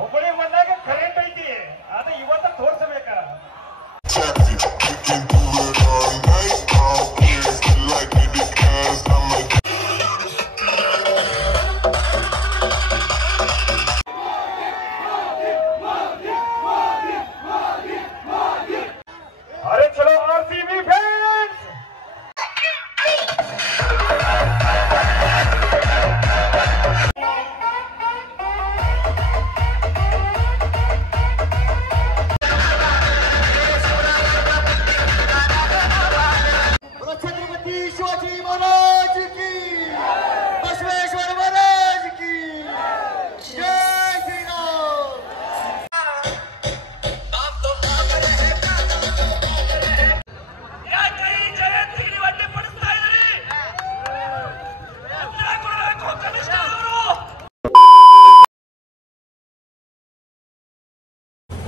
ಹುಬ್ಬಳ್ಳಿ ಬಂದಾಗ ಕರೆಂಟ್ ಐತಿ ಅದು ಇವತ್ತ ತೋರಿಸಬೇಕ. ಅರೆ ಚಲೋ RCB ಫ್ಯಾನ್ಸ್. छत्रपति शिवाजी महाराज की, बसवेश्वर महाराज की जय श्री राम.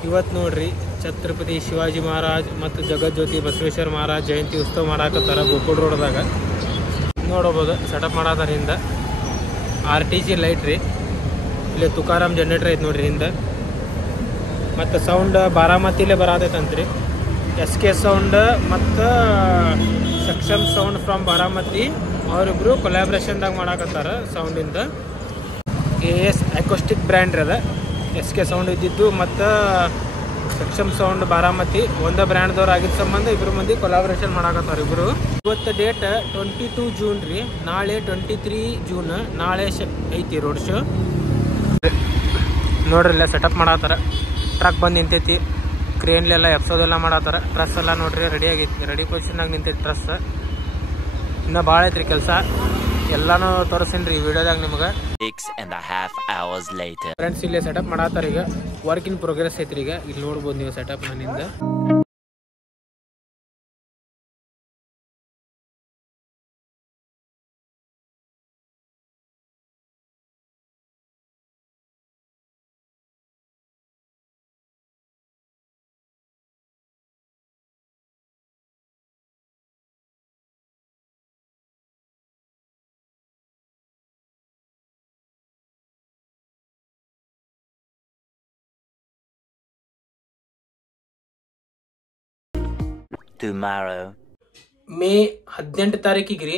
ಇವತ್ತು ನೋಡ್ರಿ ಛತ್ರಪತಿ ಶಿವಾಜಿ ಮಹಾರಾಜ್ ಮತ್ತು ಜಗಜ್ಯೋತಿ ಬಸವೇಶ್ವರ ಮಹಾರಾಜ್ ಜಯಂತಿ ಉತ್ಸವ ಮಾಡಾಕತ್ತಾರ ಗೋಕುಲ್ ರೋಡ್ದಾಗ ನೋಡಬಹುದು. ಸೆಟಪ್ ಮಾಡಾತಾರಿಂದ RTC ಲೈಟ್ ರೀ, ಇಲ್ಲಿ ತುಕಾರಾಮ್ ಜನರೇಟರ್ ಐತೆ ನೋಡ್ರಿ ಹಿಂದೆ. ಮತ್ತು ಸೌಂಡ್ ಬಾರಾಮತಿಲೇ ಬರತೈತಂತ್ರಿ. SK ಸೌಂಡ್ ಮತ್ತು ಸಕ್ಷಮ್ ಸೌಂಡ್ ಫ್ರಮ್ ಬಾರಾಮತಿ ಅವರಿಬ್ಬರು ಕೊಲ್ಯಾಬ್ರೇಷನ್ದಾಗ ಮಾಡಾಕತ್ತಾರ ಸೌಂಡಿಂದ. AS ಅಕೋಸ್ಟಿಕ್ ಬ್ರ್ಯಾಂಡ್ ಅದ SK ಸೌಂಡ್ ಇದ್ದಿದ್ದು ಮತ್ತು ಸಕ್ಷಮ್ ಸೌಂಡ್ ಬಾರಾಮತಿ ಒಂದೇ ಬ್ರ್ಯಾಂಡ್ದವ್ರು ಆಗಿದ್ದ ಸಂಬಂಧ ಇಬ್ಬರು ಮಂದಿ ಕೊಲಾಬ್ರೇಷನ್ ಮಾಡಾಕತ್ತಾರ ಇಬ್ಬರು. ಇವತ್ತು ಡೇಟ್ 22 ಜೂನ್ ರೀ, ನಾಳೆ 23 ಜೂನ್, ನಾಳೆ ಐತಿ ರೋಡ್ ಶೋ ನೋಡ್ರಿ. ಇಲ್ಲ ಸೆಟಪ್ ಮಾಡತ್ತಾರ, ಟ್ರಕ್ ಬಂದು ನಿಂತೈತಿ, ಕ್ರೇನ್ಲೆಲ್ಲ ಎಪ್ಸೋದೆಲ್ಲ ಮಾಡತ್ತಾರ. ಡ್ರೆಸ್ ಎಲ್ಲ ನೋಡ್ರಿ ರೆಡಿ ಆಗೈತಿ, ರೆಡಿ ಪೊಸಿಷನ್ನಾಗ ನಿಂತೈತಿ ಡ್ರೆಸ್. ಇನ್ನೂ ಭಾಳ ಐತ್ರಿ ಕೆಲಸ, ಎಲ್ಲಾನು ತೋರಿಸ್ತೀನಿ ಈ ವಿಡಿಯೋದಾಗ ನಿಮ್ಗೆ. 6.5 hours later. ಫ್ರೆಂಡ್ಸ್ ಇಲ್ಲೇ ಸೆಟಪ್ ಮಾಡತ್ತಾರ, ಈಗ ವರ್ಕ್ ಇನ್ ಪ್ರೋಗ್ರೆಸ್ ಐತ್ರಿ. ಈಗ ಇಲ್ಲಿ ನೋಡ್ಬೋದು ನೀವು ಸೆಟಪ್ ನನ್ನಿಂದ. Tomorrow. ಮೇ 18 ತಾರೀಕಿಗೆ ರೀ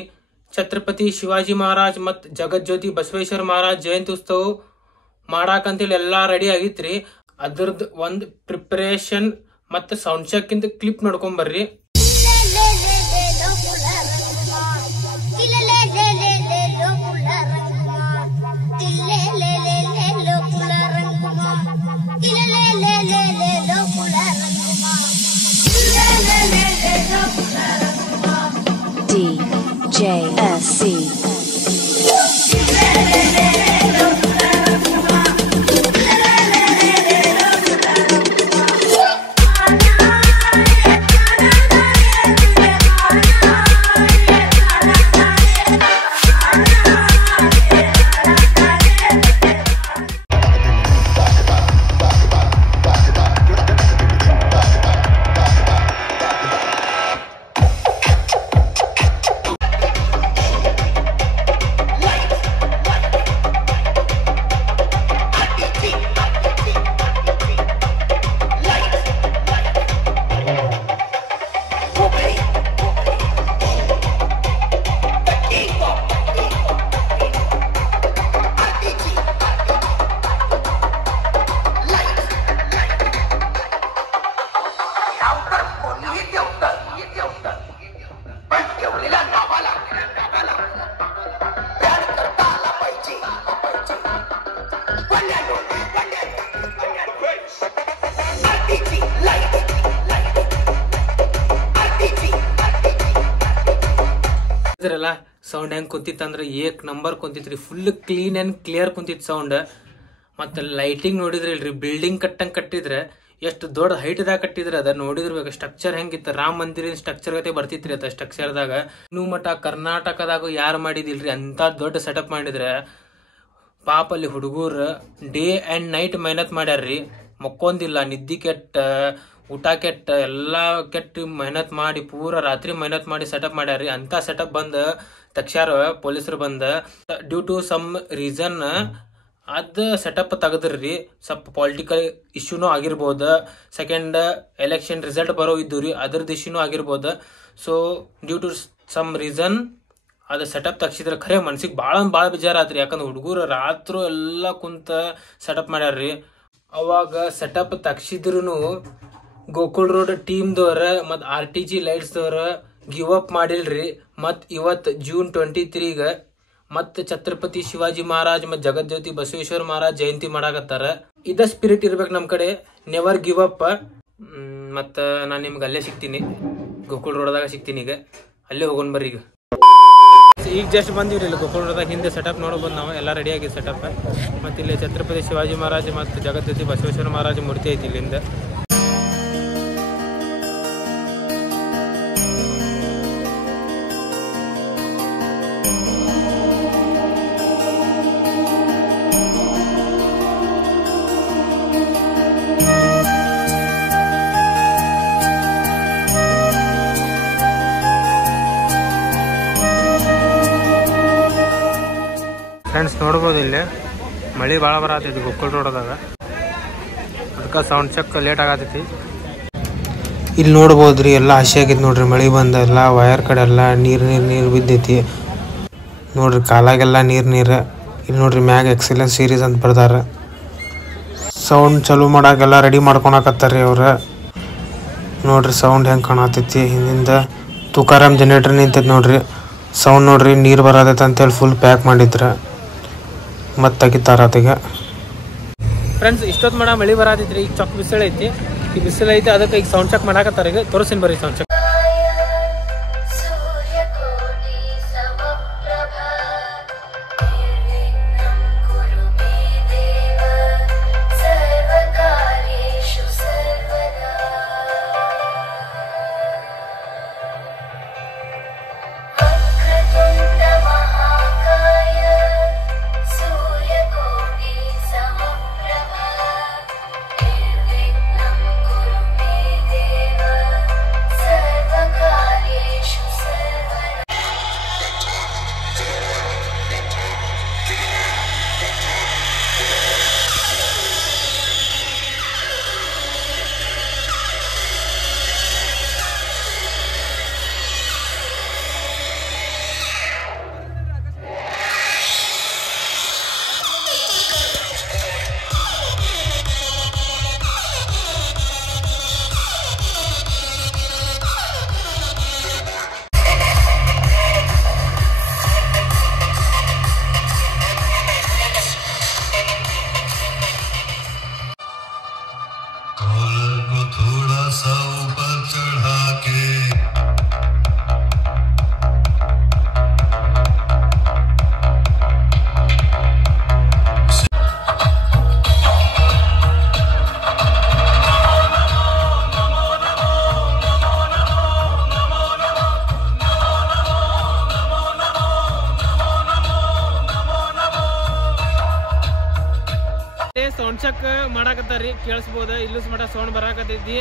ಛತ್ರಪತಿ ಶಿವಾಜಿ ಮಹಾರಾಜ್ ಮತ್ತು ಜಗಜ್ಯೋತಿ ಬಸವೇಶ್ವರ ಮಹಾರಾಜ್ ಜಯಂತಿ ಉತ್ಸವ ಮಾಡಾಕಂತೇಳಿ ಎಲ್ಲ ರೆಡಿ ಆಗಿತ್ರಿ. ಅದ್ರದ್ದು ಒಂದು ಪ್ರಿಪರೇಷನ್ ಮತ್ತು ಸೌಂಡ್ ಚೆಕ್ ಇಂದ ಕ್ಲಿಪ್ ನೋಡ್ಕೊಂಬರ್ರಿ. DJSC. ಸೌಂಡ್ ಹೆಂಗೆ ಕುಂತಿತ್ತಂದ್ರೆ ಏಕ್ ನಂಬರ್ ಕುಂತಿತ್ರಿ, ಫುಲ್ ಕ್ಲೀನ್ ಆ್ಯಂಡ್ ಕ್ಲಿಯರ್ ಕುಂತಿತ್ತು ಸೌಂಡ್. ಮತ್ತು ಲೈಟಿಂಗ್ ನೋಡಿದ್ರಿ ಇಲ್ರಿ, ಬಿಲ್ಡಿಂಗ್ ಕಟ್ಟಂಗೆ ಕಟ್ಟಿದ್ರೆ ಎಷ್ಟು ದೊಡ್ಡ ಹೈಟ್ದಾಗ ಕಟ್ಟಿದ್ರೆ ಅದ ನೋಡಿದ್ರಬೇಕು. ಸ್ಟ್ರಕ್ಚರ್ ಹೆಂಗಿತ್ತು, ರಾಮ ಮಂದಿರ ಸ್ಟ್ರಕ್ಚರ್ ಗತೆ ಬರ್ತಿತ್ರಿ ಅದ ಸ್ಟ್ರಕ್ಚರ್ದಾಗ. ಇನ್ನೂ ಮಠ ಕರ್ನಾಟಕದಾಗ ಯಾರು ಮಾಡಿದಿಲ್ರಿ ಅಂತ ದೊಡ್ಡ ಸೆಟಪ್ ಮಾಡಿದ್ರೆ. ಪಾಪ ಅಲ್ಲಿ ಹುಡುಗರು ಡೇ ಆ್ಯಂಡ್ ನೈಟ್ ಮೆಹನತ್ ಮಾಡ್ಯಾರ್ರಿ, ಮಕ್ಕೊಂದಿಲ್ಲ, ನಿದ್ದಿ ಕೆಟ್ಟ, ಊಟ ಕೆಟ್ಟ, ಎಲ್ಲ ಕೆಟ್ಟು ಮೆಹನತ್ ಮಾಡಿ ಪೂರ ರಾತ್ರಿ ಮೆಹನತ್ ಮಾಡಿ ಸೆಟಪ್ ಮಾಡ್ಯಾರ್ರಿ. ಅಂತ ಸೆಟಪ್ ಬಂದು ತಕ್ಷಾರ ಪೊಲೀಸರು ಬಂದ ಡ್ಯೂ ಟು ಸಮ್ ರೀಸನ್ ಅದು ಸೆಟಪ್ ತೆಗೆದ್ರಿ ಸ್ವಲ್ಪ ಪೊಲಿಟಿಕಲ್ ಇಶ್ಯೂನೂ ಆಗಿರ್ಬೋದು. ಸೆಕೆಂಡ್ ಎಲೆಕ್ಷನ್ ರಿಸಲ್ಟ್ ಬರೋ ಇದ್ದು ರೀ, ಅದ್ರದ್ದು ಇಶ್ಯೂನೂ ಆಗಿರ್ಬೋದು. So due to some reason ಅದು ಸೆಟಪ್ ತೆಗ್ಸಿದ್ರೆ ಖರೆ ಮನ್ಸಿಗೆ ಭಾಳ ಬೇಜಾರಾತ್ರಿ. ಯಾಕಂದ್ರೆ ಹುಡುಗರು ರಾತ್ರಿ ಎಲ್ಲ ಕುಂತ ಸೆಟಪ್ ಮಾಡ್ಯಾರ್ರಿ. ಅವಾಗ ಸೆಟಪ್ ತೆಗ್ಸಿದ್ರು ಗೋಕುಲ್ ರೋಡ್ ಟೀಮ್ದವ್ರ ಮತ್ತು RTG ಲೈಟ್ಸ್ದವ್ರ ಗಿವ್ ಅಪ್ ಮಾಡಿಲ್ರಿ. ಮತ್ತು ಇವತ್ತು June 23 ಮತ್ತು ಛತ್ರಪತಿ ಶಿವಾಜಿ ಮಹಾರಾಜ್ ಮತ್ತು ಜಗಜ್ಯೋತಿ ಬಸವೇಶ್ವರ ಮಹಾರಾಜ್ ಜಯಂತಿ ಮಾಡಾಕತ್ತಾರ. ಇದ ಸ್ಪಿರಿಟ್ ಇರ್ಬೇಕು ನಮ್ಮ ಕಡೆ, ನೆವರ್ ಗಿವ್ ಅಪ್. ಮತ್ತು ನಾನು ನಿಮ್ಗೆ ಅಲ್ಲೇ ಸಿಗ್ತೀನಿ, ಗೋಕುಲ್ ರೋಡ್ದಾಗ ಸಿಗ್ತೀನಿ. ಈಗ ಅಲ್ಲೇ ಹೋಗೋಣ ಬರ್ರಿ. ಈಗ ಜಸ್ಟ್ ಬಂದಿವ್ರಿ ಇಲ್ಲಿ ಗೋಕುಲ್ ರೋಡ್ದಾಗ. ಹಿಂದೆ ಸೆಟಪ್ ನೋಡ್ಬೋದು ನಾವು, ಎಲ್ಲ ರೆಡಿ ಆಗಿದೆ ಸೆಟಪ್. ಮತ್ತು ಇಲ್ಲಿ ಛತ್ರಪತಿ ಶಿವಾಜಿ ಮಹಾರಾಜ್ ಮತ್ತು ಜಗಜ್ಯೋತಿ ಬಸವೇಶ್ವರ ಮಹಾರಾಜ ಮೂರ್ತಿ ಐತಿ ಇಲ್ಲಿಂದ. ಫ್ರೆಂಡ್ಸ್ ನೋಡ್ಬೋದು ಇಲ್ಲಿ ಮಳೆ ಭಾಳ ಬರತೈತಿ ಗೋಕುಲ್ ರೋಡ್ದಾಗ, ಅದಕ್ಕೆ ಸೌಂಡ್ ಚೆಕ್ ಲೇಟ್ ಆಗತೈತಿ. ಇಲ್ಲಿ ನೋಡ್ಬೋದ್ರಿ ಎಲ್ಲ ಹಸಿ ಆಗೈತಿ ನೋಡ್ರಿ, ಮಳೆ ಬಂದ ಎಲ್ಲ ವಯರ್ ಕಡೆ ಎಲ್ಲ ನೀರು ಬಿದ್ದೈತಿ ನೋಡ್ರಿ, ಕಾಲಾಗೆಲ್ಲ ನೀರು. ಇಲ್ಲಿ ನೋಡ್ರಿ ಮ್ಯಾಗ ಎಕ್ಸಲೆನ್ಸ್ ಸೀರೀಸ್ ಅಂತ ಬರ್ದಾರ. ಸೌಂಡ್ ಚಾಲೂ ಮಾಡಾಕೆಲ್ಲ ರೆಡಿ ಮಾಡ್ಕೊಳಕತ್ತಾರ್ರಿ ಅವ್ರ. ನೋಡ್ರಿ ಸೌಂಡ್ ಹೆಂಗೆ ಕಾಣತೈತಿ. ಹಿಂದಿಂದ ತುಕಾರಾಮ್ ಜನರೇಟರ್ ನಿಂತೈತಿ ನೋಡ್ರಿ. ಸೌಂಡ್ ನೋಡ್ರಿ ನೀರು ಬರತೈತೆ ಅಂತೇಳಿ ಫುಲ್ ಪ್ಯಾಕ್ ಮಾಡಿದ್ರ ಮತ್ತೆ ತೆಗಿತಾರತೀಗ. ಫ್ರೆಂಡ್ಸ್ ಇಷ್ಟೊತ್ತು ಮಾಡ ಮಳೆ ಬರತೈತ್ರಿ. ಈಗ ಚೊಕ್ ಬಿಸಿಲು ಐತಿ, ಈ ಬಿಸಿಲು ಐತಿ, ಅದಕ್ಕೆ ಈಗ ಸೌಂಡ್ ಚೆಕ್ ಮಾಡಾಕತ್ತಾರ. ಈಗ ತೋರಿಸ್ತೀನಿ ಬರ್ರಿ ಸೌಂಡ್ ಚೆಕ್. ಸೌಂಡ್ ಚೆಕ್ ಮಾಡಾಕತ್ತಾರ್ರಿ, ಕೇಳಿಸ್ಬೋದ. ಇಲ್ಲೂ ಮಟ ಸೌಂಡ್ ಬರಾಕತ್ತೈತಿ.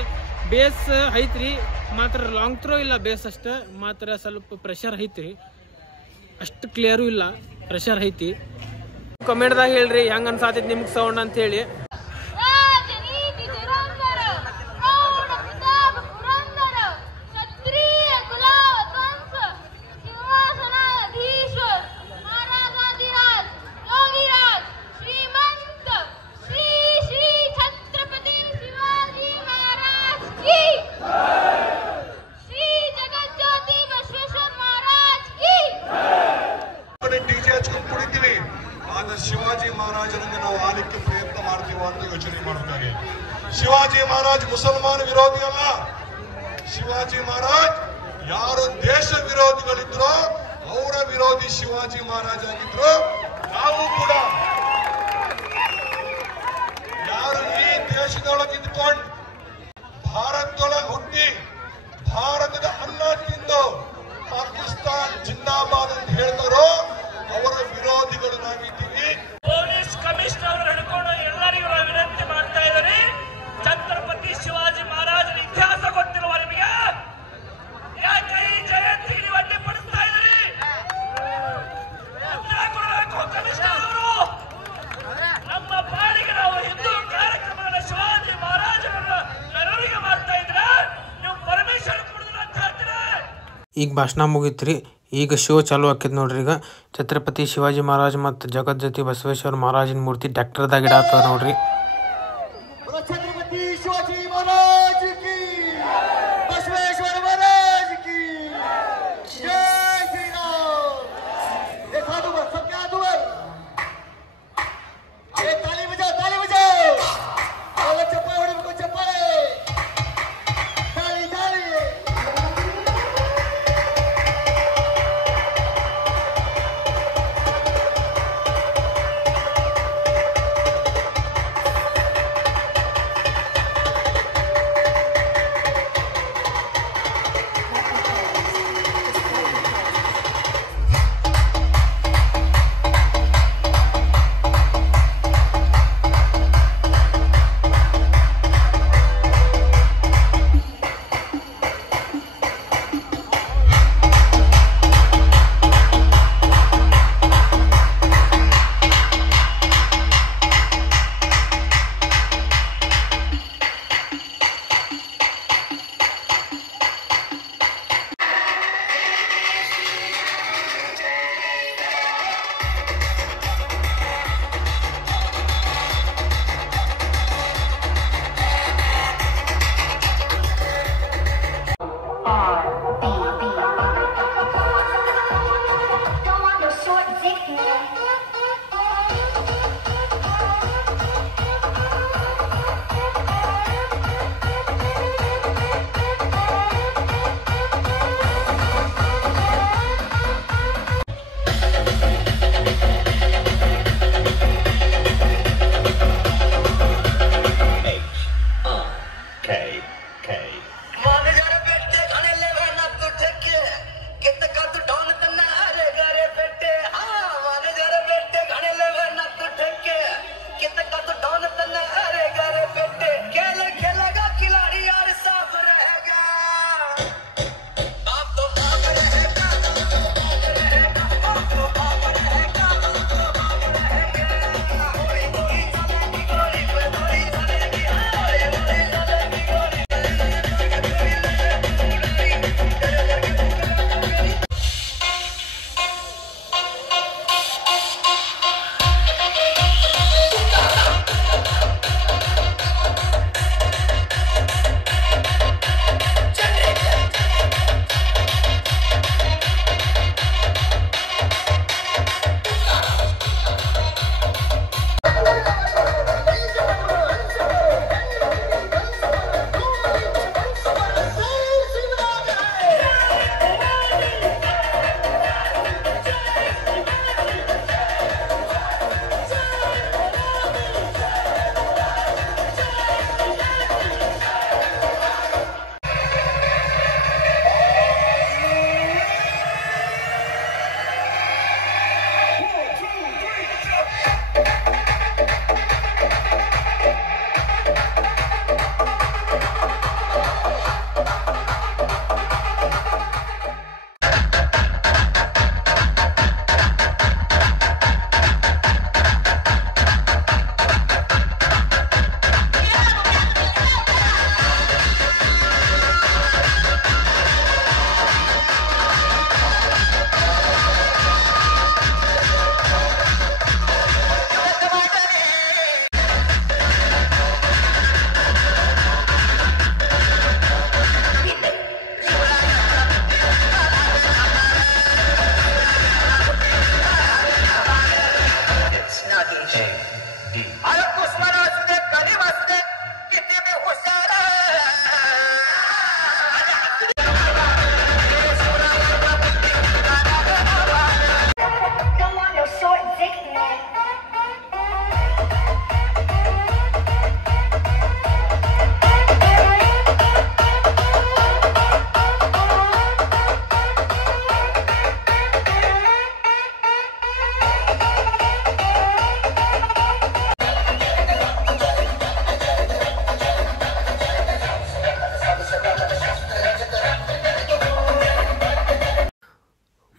ಬೇಸ್ ಐತ್ರಿ, ಮಾತ್ರ ಲಾಂಗ್ ಥ್ರೋ ಇಲ್ಲ ಬೇಸ್ ಅಷ್ಟ, ಮಾತ್ರ ಸ್ವಲ್ಪ ಪ್ರೆಷರ್ ಐತ್ರಿ, ಅಷ್ಟು ಕ್ಲಿಯರು ಇಲ್ಲ, ಪ್ರೆಷರ್ ಐತಿ. ಕಮೆಂಟ್ದಾಗ ಹೇಳ್ರಿ ಹೆಂಗ್ ಅನ್ಸಾತೈತಿ ನಿಮ್ಗೆ ಸೌಂಡ್ ಅಂತ ಹೇಳಿ. ಶಿವಾಜಿ ಮಹಾರಾಜರನ್ನು ನಾವು ಆಲಿಕ್ಕೆ ಪ್ರಯತ್ನ ಮಾಡ್ತೀವ ಅಂತ ಯೋಚನೆ ಮಾಡಬೇಕಾಗಿ. ಶಿವಾಜಿ ಮಹಾರಾಜ್ ಮುಸಲ್ಮಾನ ವಿರೋಧಿ ಅಲ್ಲ. ಶಿವಾಜಿ ಮಹಾರಾಜ್ ಯಾರು ದೇಶ ವಿರೋಧಿಗಳಿದ್ರು ಅವರ ವಿರೋಧಿ ಶಿವಾಜಿ ಮಹಾರಾಜ್ ಆಗಿದ್ರು. ನಾವು ಕೂಡ ಯಾರು ಈ ದೇಶದೊಳಗಿದ್ಕೊಂಡು ಭಾರತದೊಳಗೆ ಹುಟ್ಟಿ ಭಾರತದ ಅನ್ನ ತಿಂದು ಪಾಕಿಸ್ತಾನ್ ಜಿಂದಾಬಾದ್ ಅಂತ ಹೇಳ್ತಾರೋ ಅವರ ವಿರೋಧಿಗಳು ನಾವಿದ್ದೀವಿ. ಪೊಲೀಸ್ ಕಮಿಷನರ್ ಅವರು ಹಿಡ್ಕೊಂಡು ಎಲ್ಲರಿಗೂ ವಿನಂತಿ ಮಾಡ್ತಾ ಇದ್ದಾರೆ, ಛತ್ರಪತಿ ಶಿವಾಜಿ ಮಹಾರಾಜರ ಇತಿಹಾಸ ಗೊತ್ತಿರುವ ನಿಮಗೆ ಯಾಕೆ ಈ ಜಯಂತಿ ನೀವು ಅಡ್ಡಿಪಡಿಸ್ತಾ ಇದ್ದೀರಿ? ಉತ್ತರ ಕೊಡಬೇಕು ಕಮಿಷನರ್ ಅವರು. ಈಗ ಭಾಷಣ ಮುಗೀತ್ರಿ. ಈಗ ಶೋ ಚಾಲು ಆಕೈತಿ ನೋಡ್ರಿ. ಈಗ ಛತ್ರಪತಿ ಶಿವಾಜಿ ಮಹಾರಾಜ್ ಮತ್ತು ಜಗಜ್ಯೋತಿ ಬಸವೇಶ್ವರ ಮಹಾರಾಜಿನ ಮೂರ್ತಿ ಟ್ರ್ಯಾಕ್ಟರ್ದಾಗ ಇಡಾತದ ನೋಡ್ರಿ. छत्रपति शिवाजी महाराज की, बसवेश्वर महाराज की जय श्री राम। एक हाथ ऊपर, सबके हाथ ऊपर। एक ताली बजाओ, ताली बजाओ। और चप्पल उड़ी को चप्पल, ताली ताली।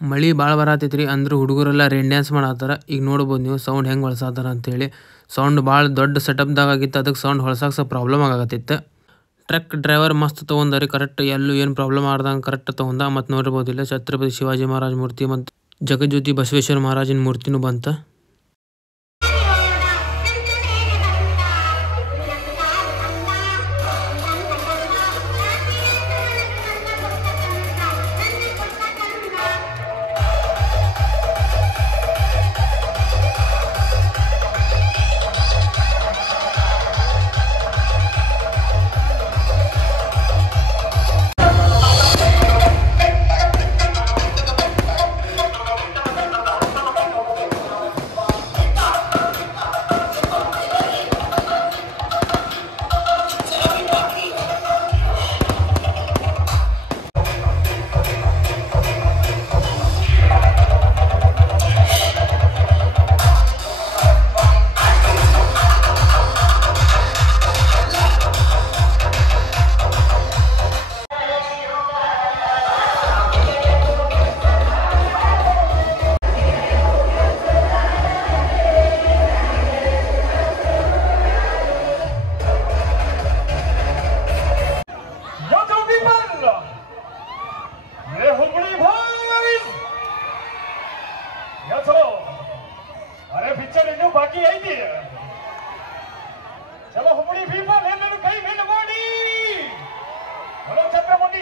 ಮಳೆ ಭಾಳ ಬರತೈತ್ರಿ. ಅಂದ್ರೆ ಹುಡುಗರೆಲ್ಲ ರೇನ್ ಡ್ಯಾನ್ಸ್ ಮಾಡತ್ತಾರ. ಈಗ ನೋಡ್ಬೋದು ನೀವು ಸೌಂಡ್ ಹೆಂಗೆ ಹೊಳ್ಸಾತಾರ ಅಂತೇಳಿ. ಸೌಂಡ್ ಭಾಳ ದೊಡ್ಡ ಸೆಟಪ್ದಾಗ ಆಗಿತ್ತು. ಅದಕ್ಕೆ ಸೌಂಡ್ ಹೊಳ್ಸಕ್ಕೆ ಸ್ವಲ್ಪ ಪ್ರಾಬ್ಲಮ್ ಆಗತ್ತಿತ್ತು. ಟ್ರಕ್ ಡ್ರೈವರ್ ಮಸ್ತ್ ತೊಗೊಂಡಾರಿ, ಕರೆಕ್ಟ್ ಎಲ್ಲೂ ಏನು ಪ್ರಾಬ್ಲಮ್ ಆಡ್ದಂಗೆ ಕರೆಕ್ಟ್ ತೊಗೊಂಡ. ಮತ್ತು ನೋಡಿರ್ಬೋದಿಲ್ಲ ಛತ್ರಪತಿ ಶಿವಾಜಿ ಮಹಾರಾಜ್ ಮೂರ್ತಿ ಮತ್ತು ಜಗಜ್ಯೋತಿ ಬಸವೇಶ್ವರ ಮಹಾರಾಜನ ಮೂರ್ತಿನೂ ಬಂತ.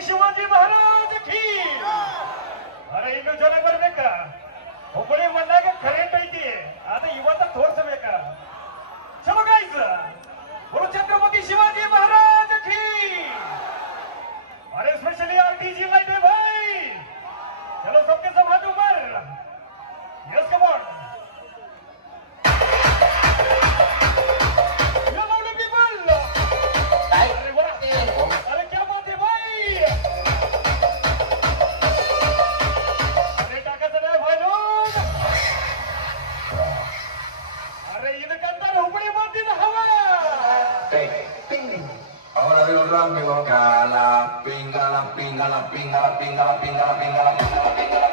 ಶಿವಾಜಿ ಮಹಾರಾಜ ಕೀ. ಅರೆ ಇನ್ನು ಜನ ಬರ್ಬೇಕ. ಹುಬ್ಬಳ್ಳಿ ಬಂದಾಗ ಕರೆಂಟ್ ಐತಿ, ಅದ ಇವತ್ತ ತೋರ್ಸಬೇಕ. ಚಲೋ ಗೈಸ್, बोलो छत्रपति शिवाजी महाराज की. अरे स्पेशली आरटीजी लाइट है भाई. चलो सबके सब हाथ ऊपर. Yes come on. You lovely people. अरे वाह, अरे क्या बात है भाई. अरे टाका चला भाई लोग. अरे इनकंदर हुबड़ी बांधी ना हवा. Ahora digo rápido, cala, pingala, pingala, pingala, pingala, pingala, pingala, pingala, pingala.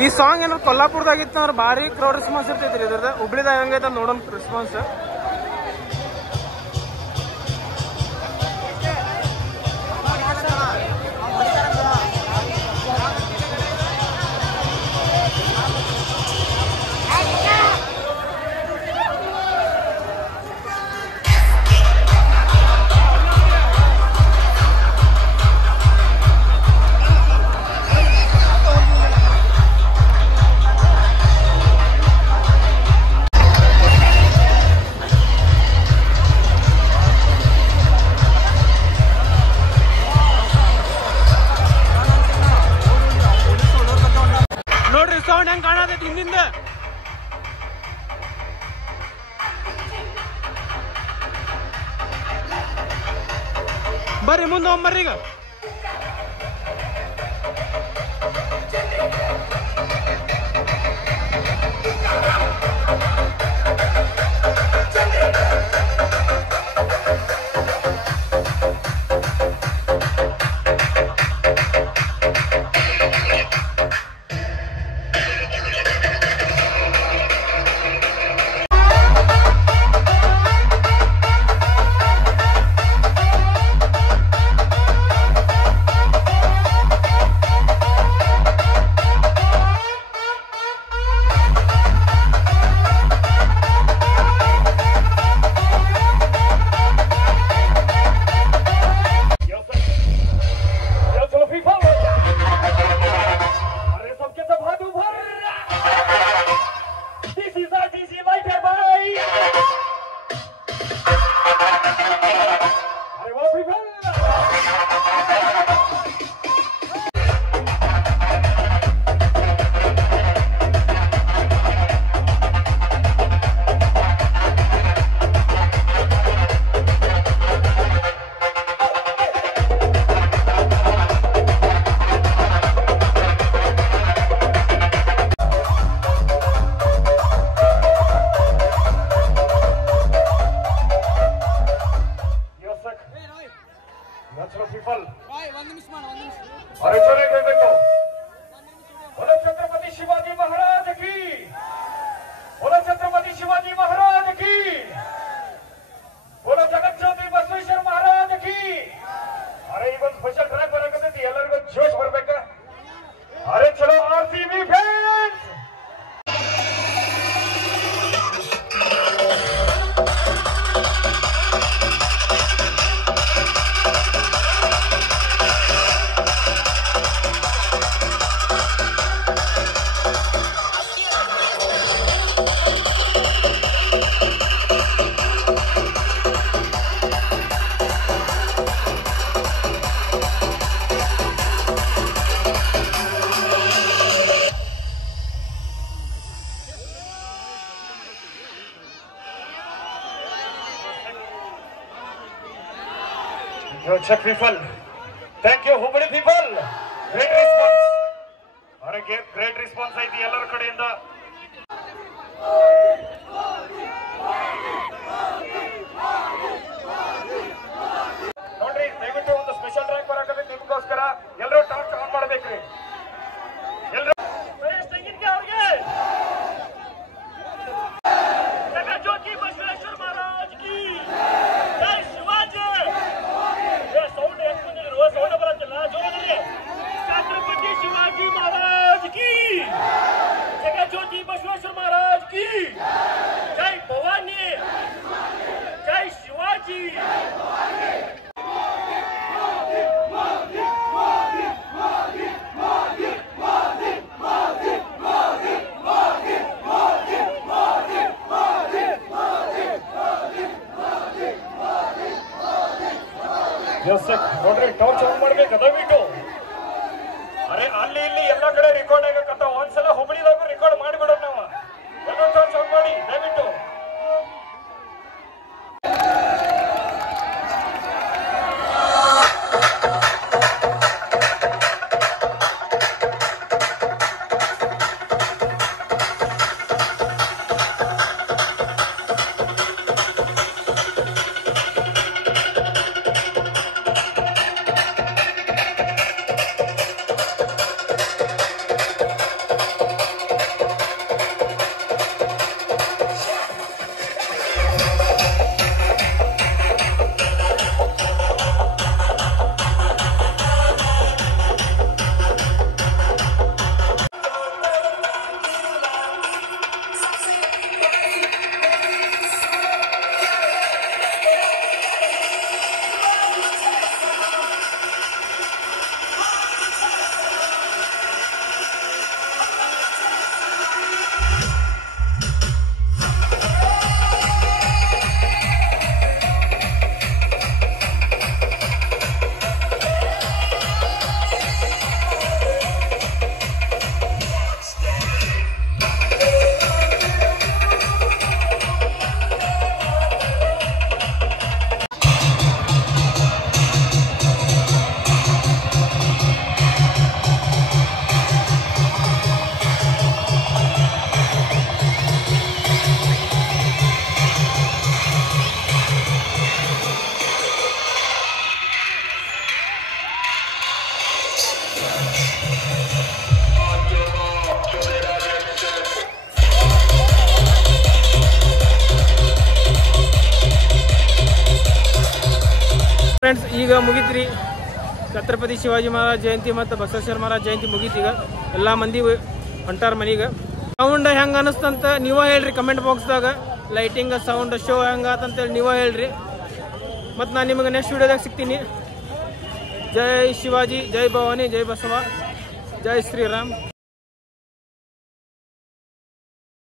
ಈ ಸಾಂಗ್ ಏನಾದ್ರು ಕೊಲ್ಲಾಪುರದಾಗಿತ್ತು ಅಂದ್ರೆ ಭಾರಿ ಕ್ರೌಡ್ ರೆಸ್ಪಾನ್ಸ್ ಇರ್ತೈತ್ರಿ ಇದ್ರದ್ದು. ಹುಬ್ಳಿದಾಗ ಹಂಗೈತೆ ನೋಡೋಣ ರೆಸ್ಪಾನ್ಸ್. ನೋಡ್ರಿ ಸೌಂಡ್ ಹೆಂಗ್ ಕಾಣತೈತಿ ಹಿಂದಿಂದ. ಬರ್ರಿ ಮುಂದೆ ಹೋಗ್ಬರ್ರಿ ಈಗ. छत्रपति शिवाजी महाराज की, बोलो छत्रपति शिवाजी महाराज की, बोलो जगत ज्योति बसवेश्वर महाराज की. अरे इवन स्पेशल ट्रैक बरकते ಎಲ್ಲರಿಗೂ ಜೋಶ್ ಬರಬೇಕು. अरे चलो RCB fans. Check people. Thank you, Hubli people. Great response. Are great response ಐತಿ ಎಲ್ಲರ ಕಡೆಯಿಂದ. ನೋಡ್ರಿ ದಯವಿಟ್ಟು ಒಂದು ಸ್ಪೆಷಲ್ ಟ್ರ್ಯಾಕ್ ಬರಕತ್ತೆ ನಿಮಗೋಸ್ಕರ. ಎಲ್ಲರೂ ಟಾರ್ಚ್ ಆನ್ ಮಾಡಬೇಕ್ರಿ. ಎಲ್ಲರೂ ತೆಗಿದ್ಕೆ ಅವ್ರಿಗೆ. जगत ज्योति बसवेश्वर महाराज की जय. शिवाजी साउंड साउंड बरತ್ತಿಲ್ಲ ಜೋರಾಗಿ. छत्रपति शिवाजी महाराज की, जगत ज्योति बसवेश्वर महाराज की जय. भवानी जय. शिवाजी ನೋಡ್ರಿ ಟಾರ್ಚ್ ಆನ್ ಮಾಡ್ಬೇಕು ದಯವಿಟ್ಟು. ಅರೆ ಅಲ್ಲಿ ಇಲ್ಲಿ ಎಲ್ಲ ಕಡೆ ರೆಕಾರ್ಡ್ ಆಗಕತ್ತ. ಒಂದ್ಸಲ ಹುಬ್ಳಿದಾಗ ರೆಕಾರ್ಡ್ ಮಾಡಿಬಿಡೋಣ ನಾವು. ಎಲ್ಲ ಟಾರ್ಚ್ ಆನ್ ಮಾಡಿ ದಯವಿಟ್ಟು. ಫ್ರೆಂಡ್ಸ್, ಈಗ ಮುಗಿತ್ರಿ ಛತ್ರಪತಿ ಶಿವಾಜಿ ಮಹಾರಾಜ್ ಜಯಂತಿ ಮತ್ತು ಬಸವೇಶ್ವರ ಮಹಾರಾಜ್ ಜಯಂತಿ ಮುಗೀತೀಗ. ಎಲ್ಲ ಮಂದಿ ಹೊಂಟಾರ ಮನೆಗೆ. ಸೌಂಡ್ ಹೆಂಗೆ ಅನಿಸ್ತಂತ ನೀವೇ ಹೇಳ್ರಿ ಕಮೆಂಟ್ ಬಾಕ್ಸ್ದಾಗ. ಲೈಟಿಂಗ್, ಸೌಂಡ್, ಶೋ ಹೆಂಗಾತಂತೇಳಿ ನೀವೇ ಹೇಳ್ರಿ. ಮತ್ತು ನಾನು ನಿಮಗೆ ನೆಕ್ಸ್ಟ್ ವಿಡಿಯೋದಾಗ ಸಿಗ್ತೀನಿ. ಜೈ ಶಿವಾಜಿ, ಜೈ ಭವಾನಿ, ಜೈ ಬಸವ, ಜೈ ಶ್ರೀರಾಮ್.